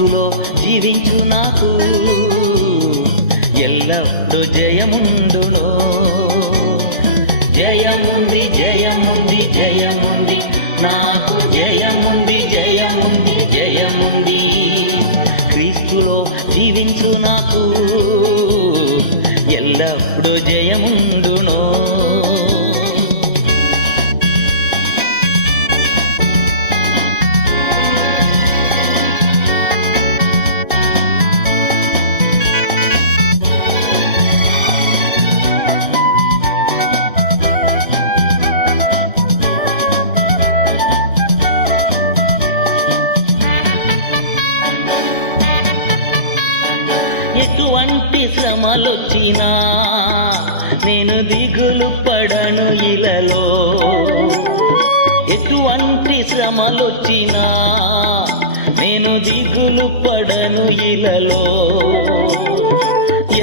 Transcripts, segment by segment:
క్రీస్తులో జీవించు నాకు ఎల్లప్పుడూ జయముందును. జయముంది జయముంది జయముంది నాకు జయముంది జయముంది జయముంది. క్రీస్తులో జీవించు నాకు ఎల్లప్పుడూ జయముందును. ఎటువంటి శ్రమలొచ్చినా నేను దిగులు పడను ఇలలో. ఎటువంటి శ్రమలొచ్చినా నేను దిగులు పడను ఇలలో.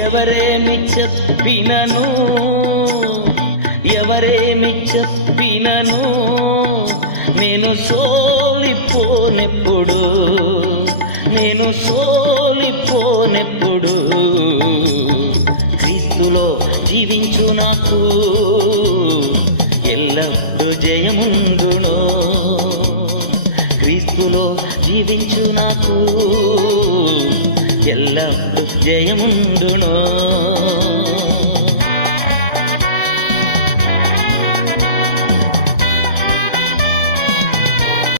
ఎవరేమి చెప్పినను ఎవరేమి చెప్పినను నేను సోలిపోనెప్పుడు నేను సోలిపోనెప్పుడు. క్రీస్తులో జీవించు నాకు ఎల్లప్పుడూ జయముందును. క్రీస్తులో జీవించు నాకు ఎల్లప్పుడూ జయముందును.